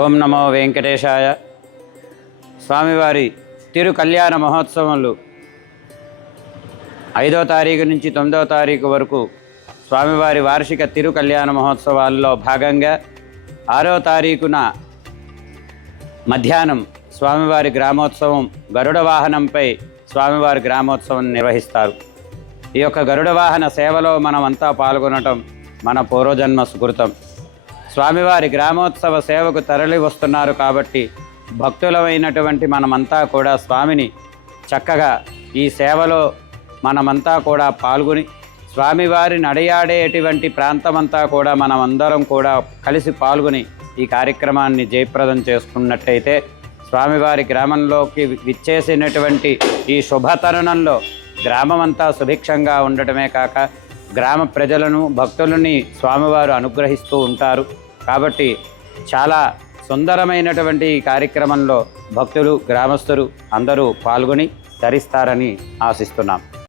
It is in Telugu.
ఓం నమో వెంకటేశాయ. స్వామివారి తిరు కళ్యాణ మహోత్సవాలు 5వ తారీఖు నుంచి 9వ తారీఖు వరకు స్వామివారి వార్షిక తిరు కళ్యాణ మహోత్సవాల్లో భాగంగా 6వ తారీఖున మధ్యాహ్నం స్వామివారి గ్రామోత్సవం గరుడ వాహనంపై స్వామివారి గ్రామోత్సవం నిర్వహిస్తారు. ఈ యొక్క గరుడ వాహన సేవలో మనమంతా పాల్గొనటం మన పూర్వజన్మ సుకృతం. స్వామివారి గ్రామోత్సవ సేవకు తరలి వస్తున్నారు కాబట్టి భక్తులమైనటువంటి మనమంతా కూడా స్వామిని చక్కగా ఈ సేవలో మనమంతా కూడా పాల్గొని స్వామివారి నడయాడేటువంటి ప్రాంతమంతా కూడా మనమందరం కూడా కలిసి పాల్గొని ఈ కార్యక్రమాన్ని జయప్రదం చేసుకున్నట్టయితే స్వామివారి గ్రామంలోకి విచ్చేసినటువంటి ఈ శుభతరుణంలో గ్రామమంతా సుభిక్షంగా ఉండటమే కాక గ్రామ ప్రజలను భక్తులని స్వామివారు అనుగ్రహిస్తూ ఉంటారు. కాబట్టి చాలా సుందరమైనటువంటి ఈ కార్యక్రమంలో భక్తులు గ్రామస్తులు అందరూ పాల్గొని ధరిస్తారని ఆశిస్తున్నాం.